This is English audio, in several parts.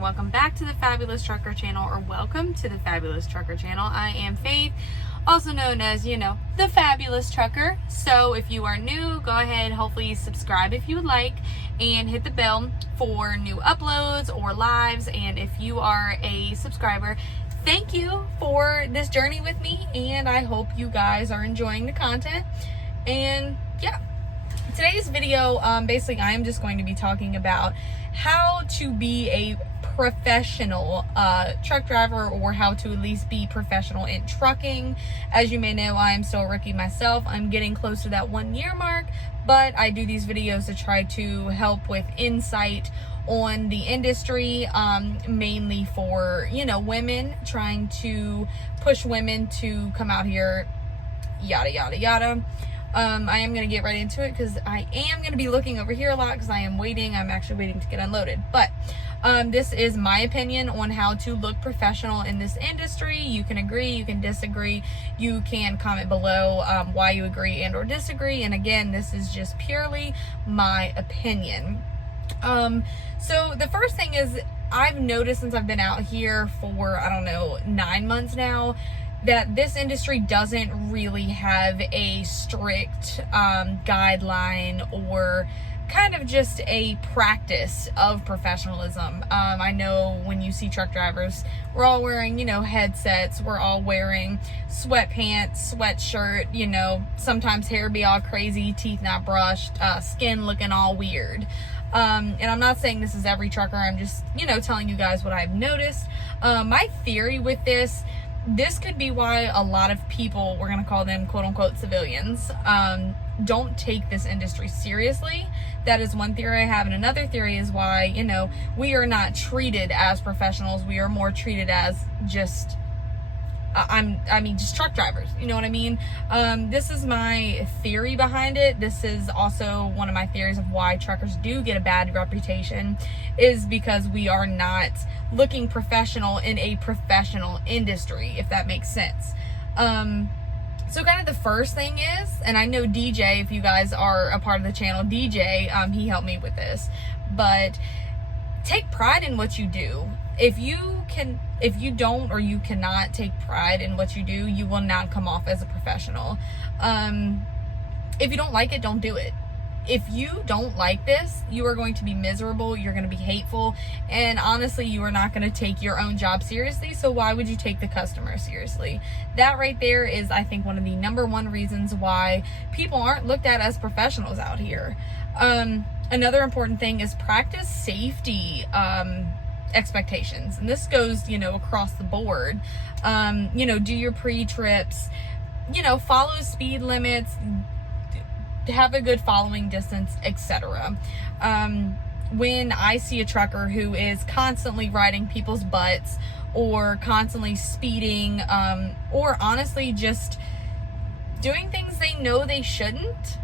Welcome back to the Fabulous Trucker channel, or welcome to the Fabulous Trucker channel. I am Faith, also known as, the Fabulous Trucker. So if you are new, go ahead, hopefully subscribe if you would like, and hit the bell for new uploads or lives. And if you are a subscriber, thank you for this journey with me, and I hope you guys are enjoying the content. And yeah, today's video, basically I am just going to be talking about how to be a professional truck driver, or how to at least be professional in trucking. As you may know, I am still a rookie myself. I'm getting close to that 1 year mark, but I do these videos to try to help with insight on the industry, mainly for, women, trying to push women to come out here, yada, yada, yada. I am going to get right into it because I am going to be looking over here a lot because I'm actually waiting to get unloaded. But this is my opinion on how to look professional in this industry. You can agree, you can disagree, you can comment below why you agree and or disagree. And again, this is just purely my opinion. So the first thing is, I've noticed since I've been out here for, 9 months now, that this industry doesn't really have a strict guideline or kind of just a practice of professionalism. I know when you see truck drivers, we're all wearing, headsets, we're all wearing sweatpants, sweatshirt, sometimes hair be all crazy, teeth not brushed, skin looking all weird. And I'm not saying this is every trucker, I'm just, telling you guys what I've noticed. My theory with this could be why a lot of people, we're going to call them quote unquote civilians, don't take this industry seriously. That is one theory I have. And another theory is why, we are not treated as professionals. We are more treated as just, just truck drivers. You know what I mean? This is my theory behind it. This is also one of my theories of why truckers do get a bad reputation, is because we are not looking professional in a professional industry, if that makes sense. So kind of the first thing is, and I know DJ, if you guys are a part of the channel, DJ, he helped me with this, but take pride in what you do. If you don't, or you cannot take pride in what you do, you will not come off as a professional. If you don't like it, don't do it. If you don't like this, you are going to be miserable, you're going to be hateful, and honestly, you are not going to take your own job seriously, so why would you take the customer seriously? That right there is, I think, one of the number one reasons why people aren't looked at as professionals out here. Another important thing is practice safety expectations, and this goes, across the board. Do your pre-trips, follow speed limits, have a good following distance, etc. When I see a trucker who is constantly riding people's butts, or constantly speeding, or honestly just doing things they know they shouldn't,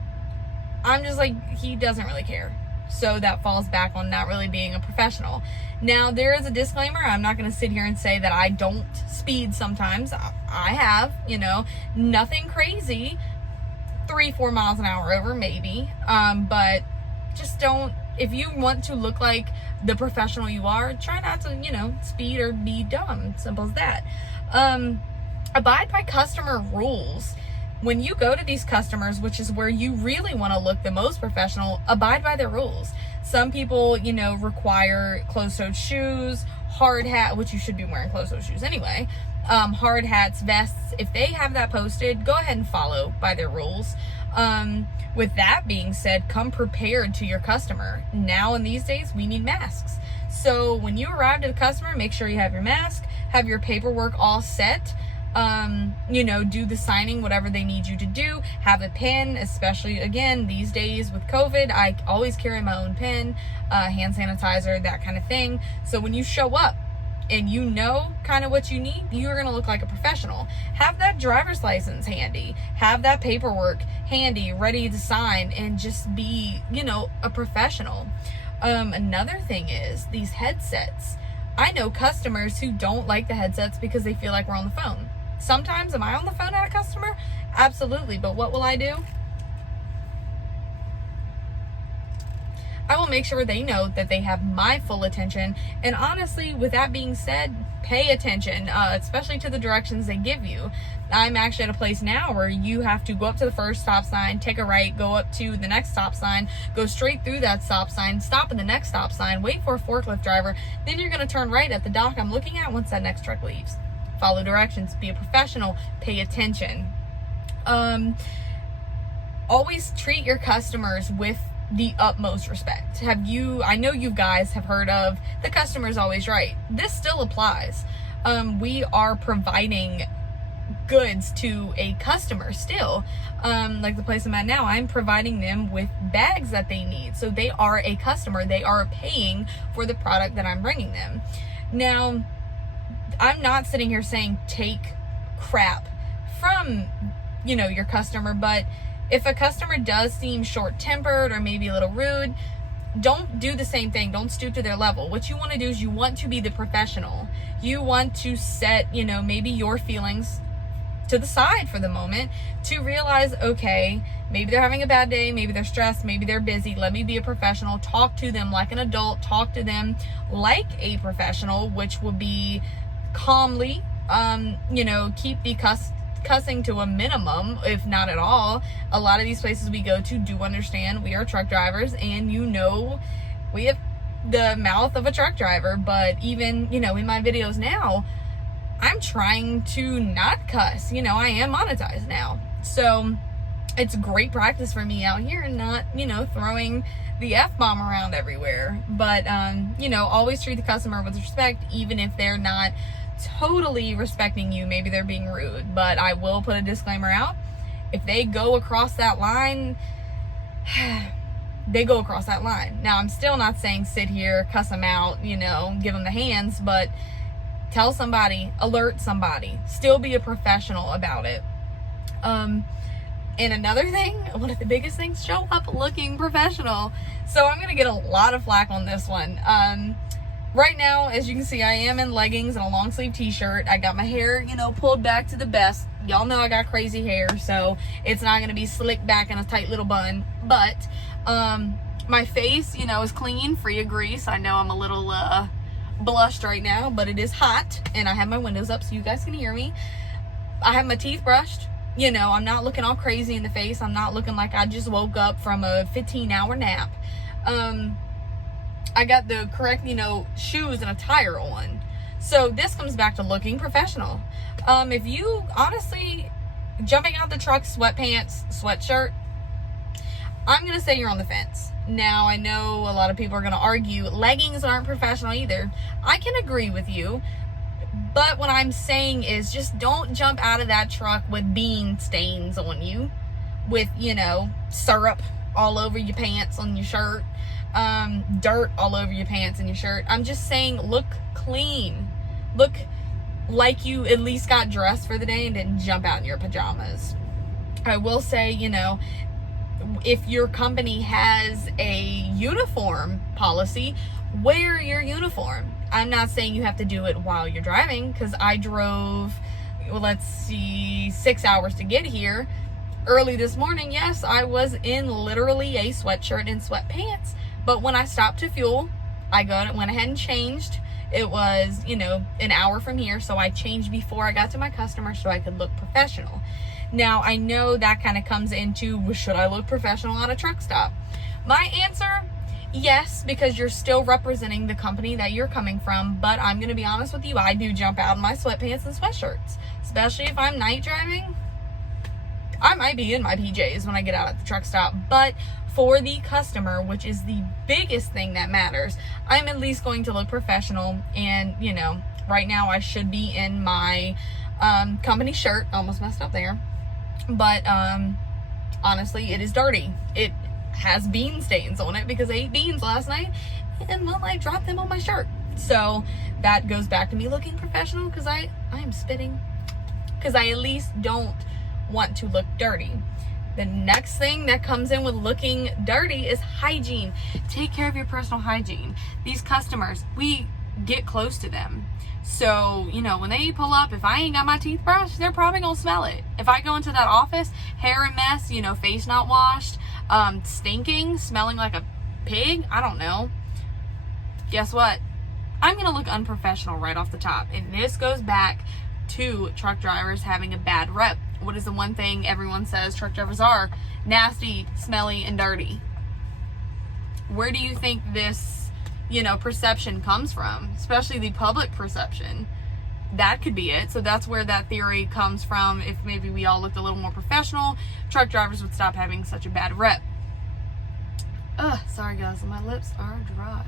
I'm just like, he doesn't really care. So that falls back on not really being a professional. Now, there is a disclaimer. I'm not going to sit here and say that I don't speed sometimes. I have, nothing crazy, 3-4 miles an hour over maybe, but just don't, if you want to look like the professional you are, try not to, speed or be dumb. Simple as that. Abide by customer rules. When you go to these customers, which is where you really want to look the most professional, abide by their rules. Some people, require closed-toed shoes, hard hat, which you should be wearing closed-toed shoes anyway, hard hats, vests. If they have that posted, go ahead and follow by their rules. With that being said, come prepared to your customer. Now in these days, we need masks. So when you arrive to the customer, make sure you have your mask, have your paperwork all set. Do the signing, whatever they need you to do. Have a pen, especially again these days with COVID. I always carry my own pen, hand sanitizer, that kind of thing. So when you show up and you know kind of what you need, you're going to look like a professional. Have that driver's license handy, have that paperwork handy, ready to sign, and just be, a professional. Another thing is these headsets. I know customers who don't like the headsets because they feel like we're on the phone. Sometimes, am I on the phone at a customer? Absolutely, but what will I do? I will make sure they know that they have my full attention. And honestly, with that being said, pay attention, especially to the directions they give you. I'm actually at a place now where you have to go up to the first stop sign, take a right, go up to the next stop sign, go straight through that stop sign, stop at the next stop sign, wait for a forklift driver, then you're going to turn right at the dock I'm looking at once that next truck leaves. Follow directions, be a professional, pay attention. Always treat your customers with the utmost respect. I know you guys have heard of the customer's always right. This still applies. We are providing goods to a customer still. Like the place I'm at now, I'm providing them with bags that they need. So they are a customer. They are paying for the product that I'm bringing them. Now, I'm not sitting here saying take crap from, your customer, but if a customer does seem short-tempered or maybe a little rude, don't do the same thing. Don't stoop to their level. What you want to do is you want to be the professional. You want to set, maybe your feelings to the side for the moment to realize, okay, maybe they're having a bad day, maybe they're stressed, maybe they're busy. Let me be a professional. Talk to them like an adult. Talk to them like a professional, which will be calmly, keep the cussing to a minimum, if not at all. A lot of these places we go to do understand we are truck drivers, and we have the mouth of a truck driver. But even in my videos now, I'm trying to not cuss. I am monetized now, so it's great practice for me out here and not throwing the F-bomb around everywhere. But always treat the customer with respect, even if they're not totally respecting you. Maybe they're being rude, but I will put a disclaimer out. If they go across that line, they go across that line. Now, I'm still not saying sit here, cuss them out, give them the hands, but tell somebody, alert somebody, still be a professional about it. And another thing, one of the biggest things, show up looking professional. So I'm gonna get a lot of flack on this one. Right now, as you can see, I am in leggings and a long sleeve t-shirt. I got my hair, pulled back to the best. Y'all know I got crazy hair, so it's not going to be slicked back in a tight little bun. But my face, is clean, free of grease. I know I'm a little blushed right now, but it is hot, and I have my windows up so you guys can hear me. I have my teeth brushed. I'm not looking all crazy in the face. I'm not looking like I just woke up from a 15-hour nap. I got the correct, shoes and attire on. So this comes back to looking professional. If you, honestly, jumping out the truck, sweatpants, sweatshirt, I'm going to say you're on the fence. Now, I know a lot of people are going to argue leggings aren't professional either. I can agree with you. But what I'm saying is just don't jump out of that truck with bean stains on you, with, syrup all over your pants on your shirt. Dirt all over your pants and your shirt. I'm just saying, look clean. Look like you at least got dressed for the day and didn't jump out in your pajamas. I will say, if your company has a uniform policy, wear your uniform. I'm not saying you have to do it while you're driving, because I drove, 6 hours to get here. Early this morning, yes, I was in literally a sweatshirt and sweatpants. But when I stopped to fuel, I went ahead and changed. It was, an hour from here, so I changed before I got to my customer so I could look professional. Now, I know that kind of comes into, should I look professional at a truck stop? My answer, yes, because you're still representing the company that you're coming from. But I'm going to be honest with you, I do jump out in my sweatpants and sweatshirts, especially if I'm night driving. I might be in my PJs when I get out at the truck stop, but for the customer, which is the biggest thing that matters, I'm at least going to look professional. And, right now I should be in my company shirt. Almost messed up there. But honestly, it is dirty. It has bean stains on it because I ate beans last night, and I dropped them on my shirt. So that goes back to me looking professional, because I am spitting, because I at least don't want to look dirty. The next thing that comes in with looking dirty is hygiene. Take care of your personal hygiene. These customers, we get close to them. So, when they pull up, if I ain't got my teeth brushed, they're probably gonna smell it. If I go into that office, hair a mess, face not washed, stinking, smelling like a pig? I don't know. Guess what? I'm going to look unprofessional right off the top. And this goes back to truck drivers having a bad rep. What is the one thing everyone says truck drivers are? Nasty, smelly, and dirty. Where do you think this, perception comes from? Especially the public perception. That could be it. So that's where that theory comes from. If maybe we all looked a little more professional, truck drivers would stop having such a bad rep. Sorry guys, my lips are dry.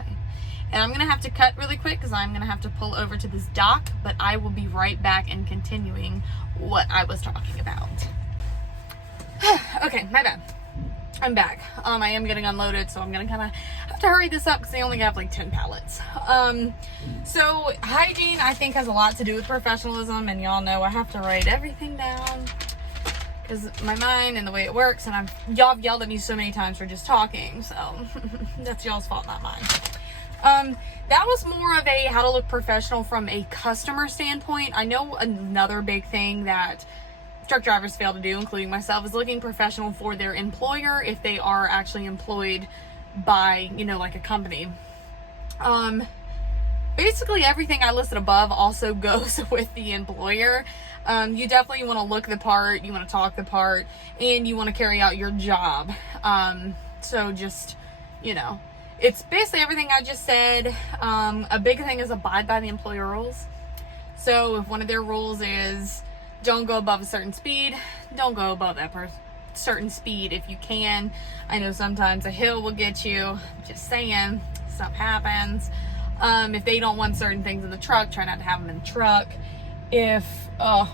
And I'm going to have to cut really quick because I'm going to have to pull over to this dock, but I will be right back and continuing what I was talking about. Okay, my bad. I'm back. I am getting unloaded, so I'm going to kind of have to hurry this up because they only have like 10 pallets. So hygiene, I think, has a lot to do with professionalism, and y'all know I have to write everything down because my mind and the way it works, and y'all have yelled at me so many times for just talking, so that's y'all's fault, not mine. That was more of a how to look professional from a customer standpoint. I know another big thing that truck drivers fail to do, including myself, is looking professional for their employer if they are actually employed by, like a company. Basically everything I listed above also goes with the employer. You definitely want to look the part, you want to talk the part, and you want to carry out your job. So just, it's basically everything I just said. A big thing is abide by the employer rules. So if one of their rules is don't go above a certain speed, don't go above that certain speed if you can. I know sometimes a hill will get you. Just saying, stuff happens. If they don't want certain things in the truck, try not to have them in the truck.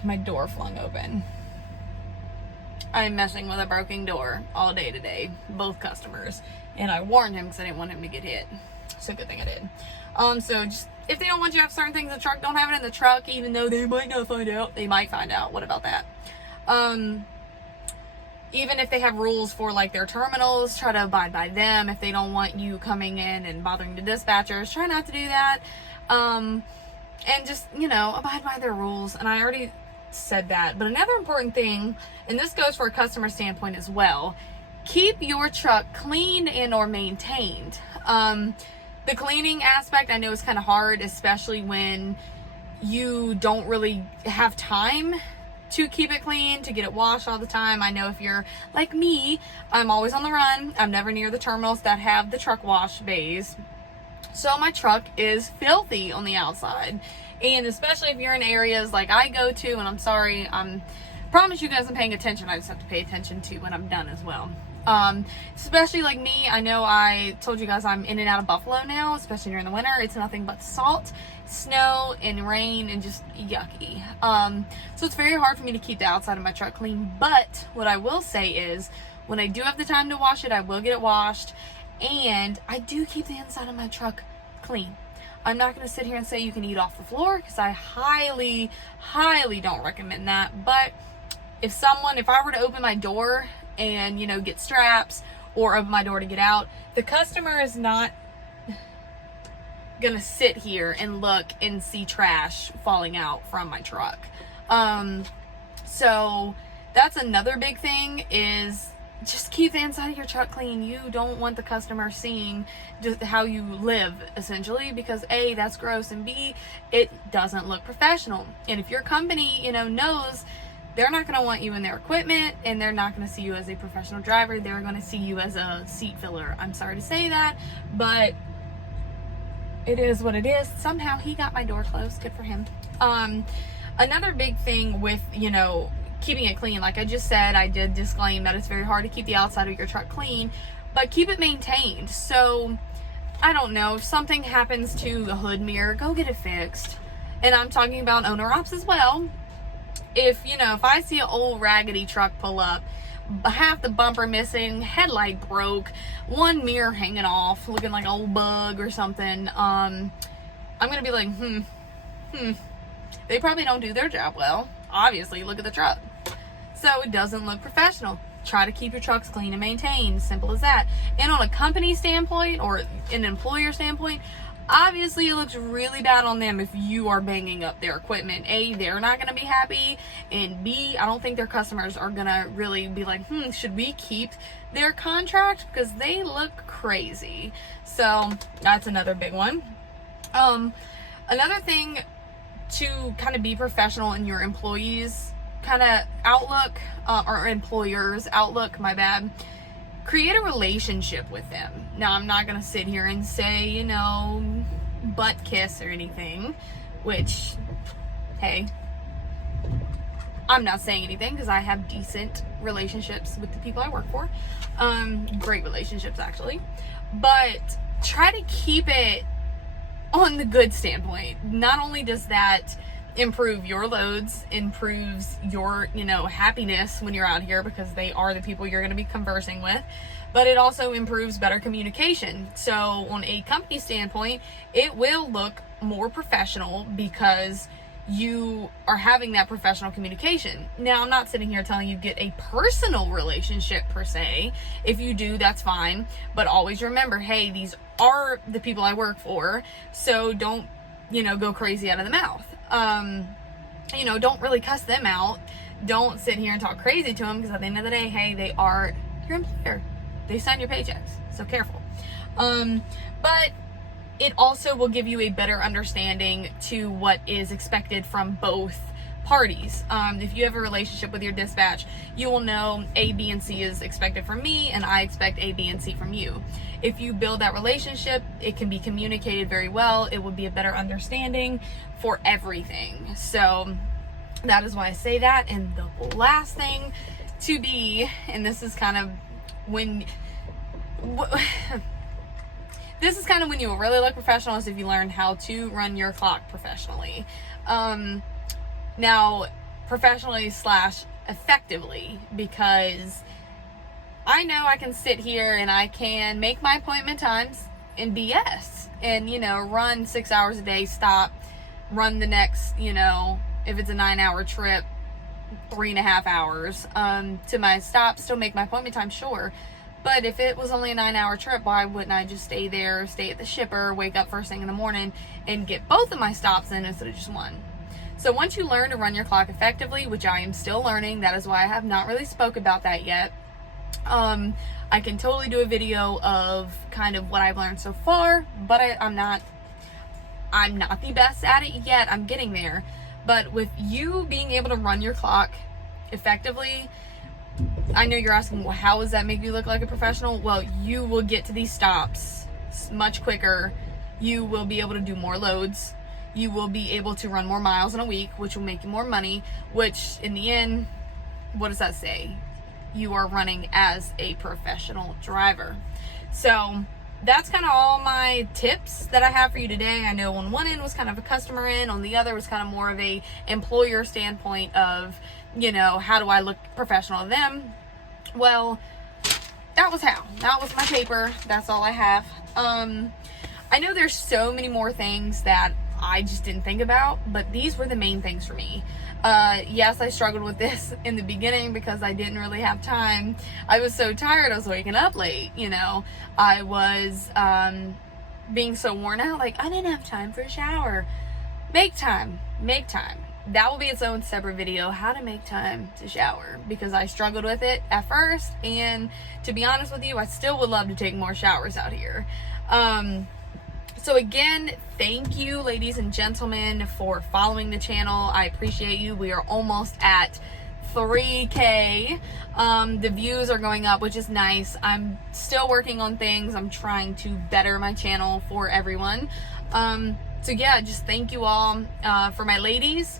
My door flung open. I'm messing with a broken door all day today, both customers. And I warned him because I didn't want him to get hit. So good thing I did. So just, if they don't want you to have certain things in the truck, don't have it in the truck, even though they might not find out. They might find out. What about that? Even if they have rules for like their terminals, try to abide by them. If they don't want you coming in and bothering the dispatchers, try not to do that. And just, abide by their rules. And I already said that. But another important thing, and this goes for a customer standpoint as well, keep your truck clean and or maintained. The cleaning aspect I know is kind of hard, especially when you don't really have time to keep it clean, to get it washed all the time. I know if you're like me, I'm always on the run. I'm never near the terminals that have the truck wash bays. So my truck is filthy on the outside. And especially if you're in areas like I go to, and I'm sorry, promise you guys I'm paying attention. I just have to pay attention to when I'm done as well. Especially like me, I know I told you guys I'm in and out of Buffalo now, especially during the winter. It's nothing but salt, snow, and rain, and just yucky. So it's very hard for me to keep the outside of my truck clean. But what I will say is, when I do have the time to wash it, I will get it washed, and I do keep the inside of my truck clean. I'm not going to sit here and say you can eat off the floor, because I highly, highly don't recommend that. But if I were to open my door and, get straps or open my door to get out, the customer is not gonna sit here and look and see trash falling out from my truck. So that's another big thing, is just keep the inside of your truck clean. You don't want the customer seeing just how you live, essentially, because A, that's gross, and B, it doesn't look professional. And if your company, knows they're not going to want you in their equipment, and they're not going to see you as a professional driver, they're going to see you as a seat filler. I'm sorry to say that, but it is what it is. Somehow he got my door closed. Good for him. Another big thing with, keeping it clean, like I just said, I did disclaim that it's very hard to keep the outside of your truck clean, but keep it maintained. So, I don't know, if something happens to the hood mirror, go get it fixed. And I'm talking about owner ops as well. If I see an old raggedy truck pull up, half the bumper missing, headlight broke, one mirror hanging off, looking like an old bug or something, I'm gonna be like, they probably don't do their job well. Obviously, look at the truck. So it doesn't look professional. Try to keep your trucks clean and maintained. Simple as that. And on a company standpoint or an employer standpoint, Obviously, it looks really bad on them if you are banging up their equipment. A, they're not going to be happy, and B, I don't think their customers are going to really be like, should we keep their contract? Because they look crazy. So that's another big one. Another thing to kind of be professional in your employees' kind of outlook, or employers' outlook, my bad. Create a relationship with them. Now, I'm not going to sit here and say, butt kiss or anything, which, hey, I'm not saying anything because I have decent relationships with the people I work for. Great relationships, actually. But try to keep it on the good standpoint. Not only does that improve your loads, improves your, happiness when you're out here, because they are the people you're going to be conversing with, but it also improves better communication. So on a company standpoint, it will look more professional because you are having that professional communication. Now, I'm not sitting here telling you get a personal relationship per se. If you do, that's fine. But always remember, hey, these are the people I work for. So don't, go crazy out of the mouth. Don't really cuss them out. Don't sit here and talk crazy to them, because at the end of the day, hey, they are your employer. They sign your paychecks. So careful. But it also will give you a better understanding to what is expected from both parties. If you have a relationship with your dispatch, you will know A, B, and C is expected from me, and I expect A, B, and C from you. If you build that relationship, it can be communicated very well. It will be a better understanding for everything. So that is why I say that. And the last thing to be, and this is kind of when you will really look professional, is if you learn how to run your clock professionally. Now, professionally / effectively, because I know I can sit here and I can make my appointment times and BS and, run 6 hours a day, stop, run the next, if it's a 9-hour trip, 3.5 hours, to my stop, still make my appointment time, sure. But if it was only a 9-hour trip, why wouldn't I just stay there, stay at the shipper, wake up first thing in the morning, and get both of my stops in instead of just one? So once you learn to run your clock effectively, which I am still learning, that is why I have not really spoke about that yet. I can totally do a video of kind of what I've learned so far, but I'm not the best at it yet. I'm getting there. But with you being able to run your clock effectively, I know you're asking, well, how does that make you look like a professional? Well, you will get to these stops much quicker. You will be able to do more loads. You will be able to run more miles in a week, which will make you more money, which in the end, what does that say? You are running as a professional driver. So that's kind of all my tips that I have for you today. I know on one end was kind of a customer end, on the other was kind of more of a employer standpoint of, how do I look professional to them? Well, that was my paper. That's all I have. I know there's so many more things that I just didn't think about, but these were the main things for me. Yes, I struggled with this in the beginning because I didn't really have time. I was so tired. I was waking up late, I was being so worn out, like I didn't have time for a shower. Make time. That will be its own separate video, how to make time to shower, because I struggled with it at first, and to be honest with you, I still would love to take more showers out here. So again, thank you, ladies and gentlemen, for following the channel. I appreciate you. We are almost at 3K. The views are going up, which is nice. I'm still working on things. I'm trying to better my channel for everyone. So yeah, just thank you all. For my ladies,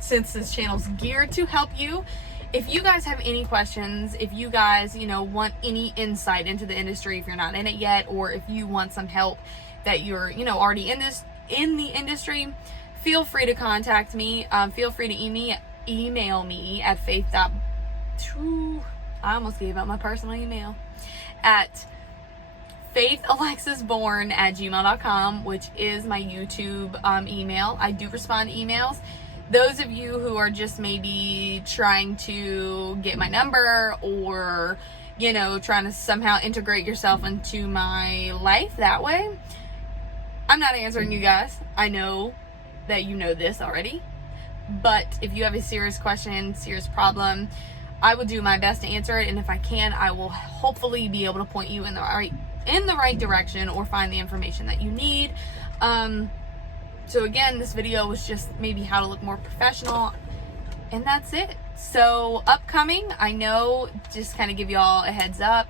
since this channel's geared to help you, if you guys have any questions, if you guys, want any insight into the industry, if you're not in it yet, or if you want some help that you're, already in the industry, feel free to contact me. Feel free to email me at I almost gave out my personal email, at faithalexisborn@gmail.com, which is my YouTube email. I do respond to emails. Those of you who are just maybe trying to get my number, or trying to somehow integrate yourself into my life that way, I'm not answering you guys. I know that you know this already. But if you have a serious question, serious problem, I will do my best to answer it. And if I can, I will hopefully be able to point you in the right direction or find the information that you need. So again, this video was just maybe how to look more professional, and that's it. So upcoming, I know, just kind of give y'all a heads up,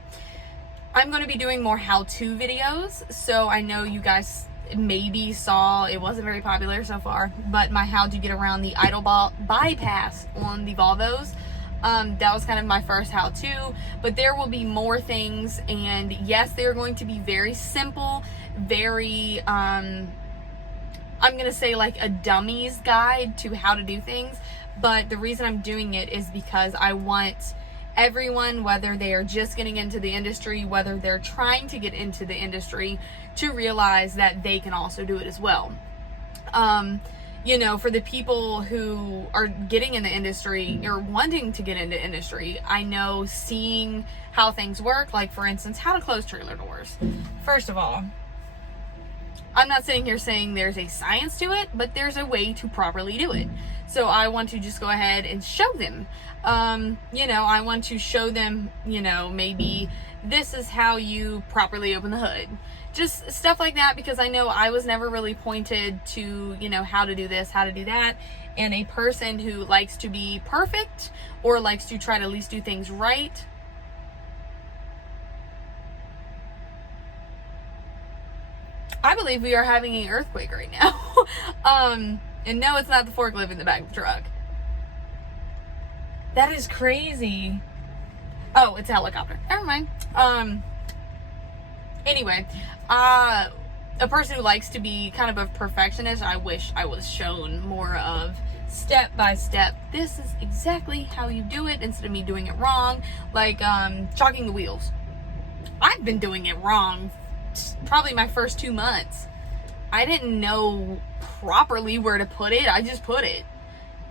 I'm going to be doing more how-to videos. So I know you guys maybe saw, it wasn't very popular so far, but my how to get around the idle bypass on the Volvos. That was kind of my first how-to, but there will be more things, and yes, they're going to be very simple, very, I'm going to say like a dummy's guide to how to do things, but the reason I'm doing it is because I want everyone, whether they are just getting into the industry, whether they're trying to get into the industry, to realize that they can also do it as well. You know, for the people who are getting in the industry or wanting to get into industry, I know seeing how things work, like for instance, how to close trailer doors. First of all, I'm not sitting here saying there's a science to it, but there's a way to properly do it. So I want to just go ahead and show them. You know, I want to show them, you know, maybe this is how you properly open the hood. Just stuff like that, because I know I was never really pointed to, you know, how to do this, how to do that. And a person who likes to be perfect or likes to try to at least do things right, I believe we are having an earthquake right now. And no, it's not the forklift in the back of the truck. That is crazy. Oh, it's a helicopter. Never mind. Anyway, a person who likes to be kind of a perfectionist, I wish I was shown more of step by step. This is exactly how you do it, instead of me doing it wrong. Like, chalking the wheels. I've been doing it wrong probably my first 2 months. I didn't know properly where to put it. I just put it.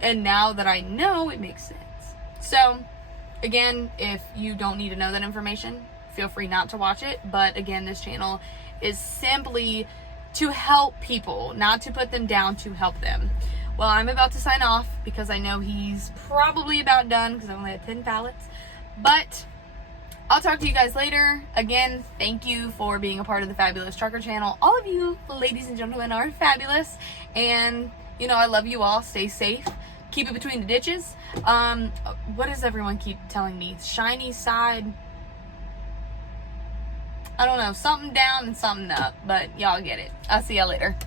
And now that I know, it makes sense. So, again, if you don't need to know that information, feel free not to watch it. But again, this channel is simply to help people, not to put them down, to help them. Well, I'm about to sign off because I know he's probably about done because I only had 10 pallets. But I'll talk to you guys later. Again, thank you for being a part of the Fabulous Trucker channel. All of you ladies and gentlemen are fabulous. And, you know, I love you all. Stay safe. Keep it between the ditches. What does everyone keep telling me? Shiny side. I don't know. Something down and something up. But y'all get it. I'll see y'all later.